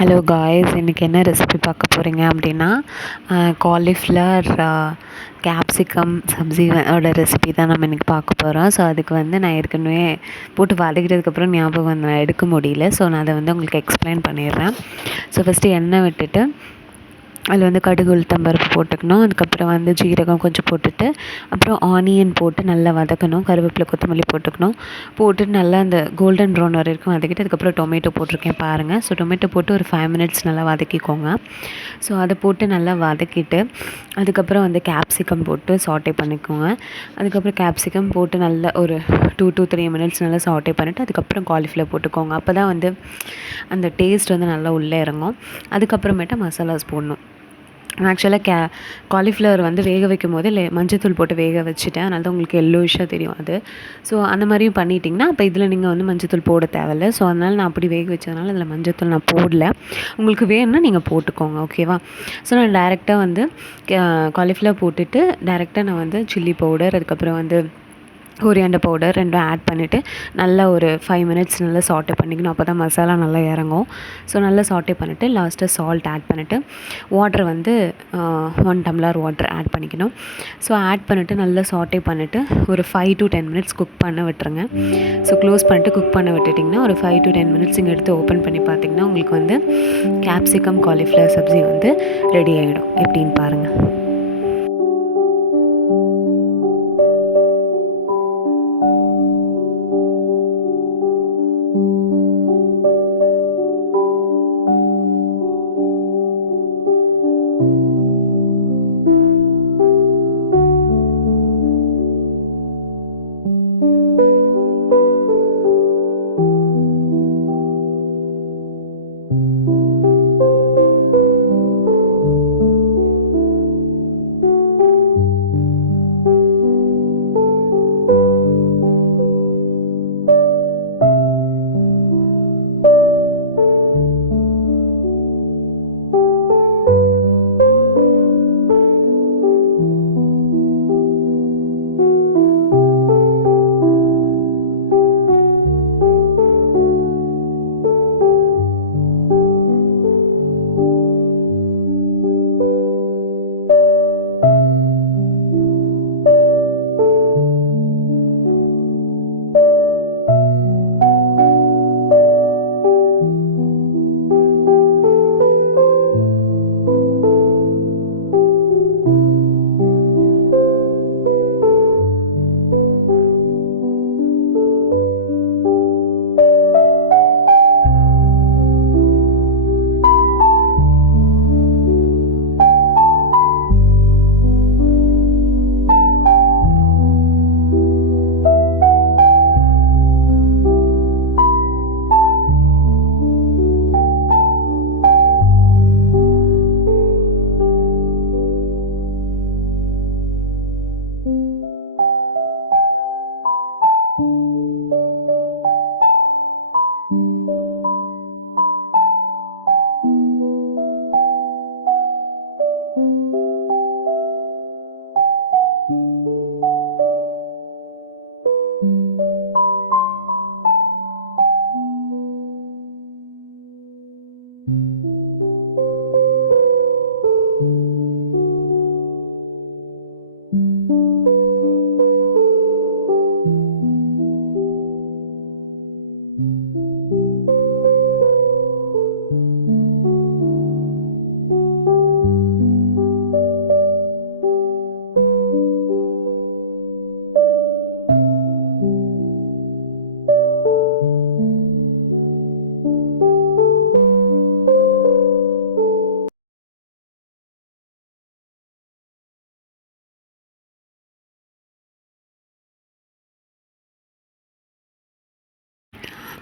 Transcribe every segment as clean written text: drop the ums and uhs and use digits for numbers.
Hello guys, இன்றைக்கி என்ன recipe பார்க்க போகிறீங்க அப்படின்னா காலிஃப்ளவர் கேப்சிகம் சப்ஜியோட ரெசிபி தான் நம்ம இன்றைக்கி பார்க்க போகிறோம். ஸோ அதுக்கு நான் ஏற்கனவே போட்டு வதக்கிட்டதுக்கப்புறம் ஞாபகம் நான் எடுக்க முடியல. ஸோ நான் அதை உங்களுக்கு எக்ஸ்பிளைன் பண்ணிடுறேன். ஸோ ஃபஸ்ட்டு எண்ணெய் விட்டுட்டு அதில் கடுகு உளுத்தம்பருப்பு போட்டுக்கணும். அதுக்கப்புறம் ஜீரகம் கொஞ்சம் போட்டுட்டு அப்புறம் ஆனியன் போட்டு நல்லா வதக்கணும். கருவேப்பிலை கொத்தமல்லி போட்டுட்டு நல்லா அந்த கோல்டன் ப்ரௌன் வரைக்கும் வதக்கிட்டு அதுக்கப்புறம் டொமேட்டோ போட்டிருக்கேன் பாருங்கள். ஸோ டொமேட்டோ போட்டு ஒரு 5 மினிட்ஸ் நல்லா வதக்கிக்கோங்க. ஸோ அதை போட்டு நல்லா வதக்கிட்டு அதுக்கப்புறம் கேப்சிகம் போட்டு சாட்டே பண்ணிக்கோங்க. அதுக்கப்புறம் கேப்சிகம் போட்டு நல்லா ஒரு 2 to 3 மினிட்ஸ் நல்லா சாட்டே பண்ணிவிட்டு அதுக்கப்புறம் காலிஃப்ளவர் போட்டுக்கோங்க. அப்போ தான் அந்த டேஸ்ட் நல்லா உள்ளே இறங்கும். அதுக்கப்புறமேட்டு மசாலாஸ் போடணும். ஆக்சுவலாக காலிஃப்ளவர் வேக வைக்கும் போது மஞ்சத்தூள் போட்டு வேக வச்சுட்டேன். அதனால தான் உங்களுக்கு எல்லோயிஷாக தெரியும் அது. ஸோ அந்த மாதிரியும் பண்ணிட்டிங்கன்னா அப்போ இதில் நீங்கள் மஞ்சத்தூள் போட தேவையில்லை. ஸோ அதனால் நான் அப்படி வேக வச்சதுனால அதில் மஞ்சத்தூள் நான் போடல. உங்களுக்கு வேணும்னா நீங்கள் போட்டுக்கோங்க, ஓகேவா? ஸோ நான் டைரெக்டாக காலிஃப்ளவர் போட்டுட்டு டைரெக்டாக நான் சில்லி பவுடர் அதுக்கப்புறம் கொரியாண்டர் பவுடர் 2 ஆட் பண்ணிவிட்டு நல்லா ஒரு 5 மினிட்ஸ் நல்லா சாட்டே பண்ணிக்கணும். அப்போ தான் மசாலா நல்லா இறங்கும். ஸோ நல்லா சாட்டே பண்ணிவிட்டு லாஸ்ட்டாக சால்ட் ஆட் பண்ணிவிட்டு வாட்டர் 1 டம்ளர் வாட்டர் ஆட் பண்ணிக்கணும். ஸோ ஆட் பண்ணிவிட்டு நல்லா சாட்டே பண்ணிவிட்டு ஒரு 5 to 10 மினிட்ஸ் குக் பண்ண விட்டுருங்க. ஸோ க்ளோஸ் பண்ணிட்டு குக் பண்ண விட்டுட்டிங்கன்னா ஒரு 5 to 10 மினிட்ஸ் இங்கே எடுத்து ஓப்பன் பண்ணி பார்த்திங்கன்னா உங்களுக்கு கேப்சிகம் காலிஃப்ளவர் சப்ஜி ரெடி ஆகிடும். எப்படின்னு பாருங்கள்.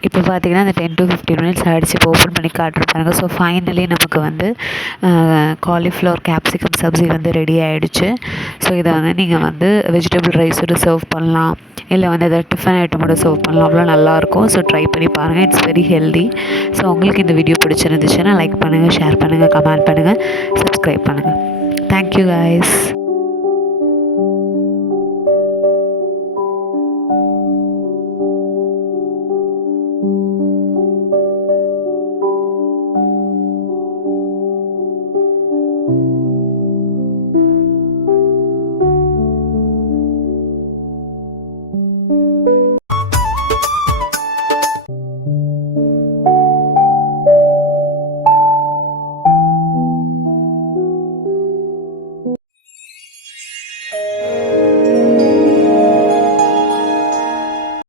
இப்போ பார்த்திங்கன்னா அந்த 10 to 15 மினிட்ஸ் ஆகிடுச்சு. இப்போ ஓப்பன் பண்ணி காட்டுருப்பாங்க. ஸோ ஃபைனலி நமக்கு காலிஃப்ளவர் கேப்சிகம் சப்ஜி ரெடி ஆகிடுச்சு. ஸோ இதை நீங்கள் வெஜிடபிள் ரைஸோடு சர்வ் பண்ணலாம், இல்லை எதாவது டிஃபன் ஐட்டமோட சர்வ் பண்ணலாம். அவ்வளோ நல்லாயிருக்கும். ஸோ ட்ரை பண்ணி பாருங்கள். It's very healthy. ஸோ உங்களுக்கு இந்த வீடியோ பிடிச்சிருந்துச்சுன்னா லைக் பண்ணுங்கள், ஷேர் பண்ணுங்கள், கமெண்ட் பண்ணுங்கள், சப்ஸ்கிரைப் பண்ணுங்கள். Thank you guys.